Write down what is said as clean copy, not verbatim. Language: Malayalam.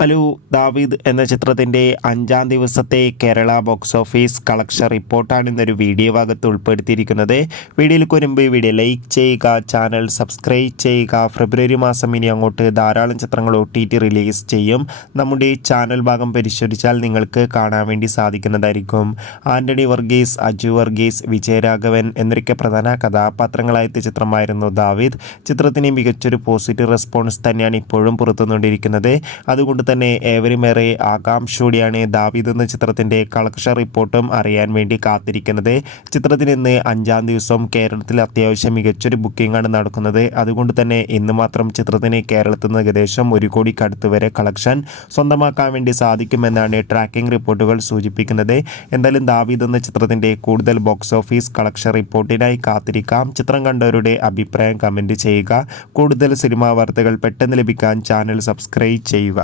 ഹലോ ദാവീദ് എന്ന ചിത്രത്തിൻ്റെ 5-ാം ദിവസത്തെ കേരള ബോക്സ് ഓഫീസ് കളക്ഷൻ റിപ്പോർട്ടാണ് ഇന്നൊരു വീഡിയോ ഭാഗത്ത് ഉൾപ്പെടുത്തിയിരിക്കുന്നത്. വീഡിയോയിലേക്ക് വരുമ്പോൾ വീഡിയോ ലൈക്ക് ചെയ്യുക, ചാനൽ സബ്സ്ക്രൈബ് ചെയ്യുക. ഫെബ്രുവരി മാസം ഇനി അങ്ങോട്ട് ധാരാളം ചിത്രങ്ങൾ OTT റിലീസ് ചെയ്യും. നമ്മുടെ ചാനൽ ഭാഗം പരിശോധിച്ചാൽ നിങ്ങൾക്ക് കാണാൻ വേണ്ടി സാധിക്കുന്നതായിരിക്കും. ആൻ്റണി വർഗീസ്, അജു വർഗീസ്, വിജയരാഘവൻ എന്നൊക്കെ പ്രധാന കഥാപാത്രങ്ങളായെത്തിയ ചിത്രമായിരുന്നു ദാവീദ്. ചിത്രത്തിന് മികച്ചൊരു പോസിറ്റീവ് റെസ്പോൺസ് തന്നെയാണ് ഇപ്പോഴും പുറത്തുനിന്നുകൊണ്ടിരിക്കുന്നത്. അതുകൊണ്ട് തന്നെ ഏവരുമേറെ ആകാംക്ഷയോടെയാണ് ദാവീദ് എന്ന ചിത്രത്തിൻ്റെ കളക്ഷൻ റിപ്പോർട്ടും അറിയാൻ വേണ്ടി കാത്തിരിക്കുന്നത്. ചിത്രത്തിന് ഇന്ന് 5-ാം ദിവസം കേരളത്തിൽ അത്യാവശ്യം മികച്ചൊരു ബുക്കിംഗ് ആണ് നടക്കുന്നത്. അതുകൊണ്ട് തന്നെ ഇന്ന് മാത്രം ചിത്രത്തിന് കേരളത്തിൽ നിന്ന് ഏകദേശം 1 കോടിക്കടുത്ത് വരെ കളക്ഷൻ സ്വന്തമാക്കാൻ വേണ്ടി സാധിക്കുമെന്നാണ് ട്രാക്കിംഗ് റിപ്പോർട്ടുകൾ സൂചിപ്പിക്കുന്നത്. എന്തായാലും ദാവീദ് എന്ന ചിത്രത്തിൻ്റെ കൂടുതൽ ബോക്സ് ഓഫീസ് കളക്ഷൻ റിപ്പോർട്ടിനായി കാത്തിരിക്കാം. ചിത്രം കണ്ടവരുടെ അഭിപ്രായം കമൻറ്റ് ചെയ്യുക. കൂടുതൽ സിനിമാ വാർത്തകൾ പെട്ടെന്ന് ലഭിക്കാൻ ചാനൽ സബ്സ്ക്രൈബ് ചെയ്യുക.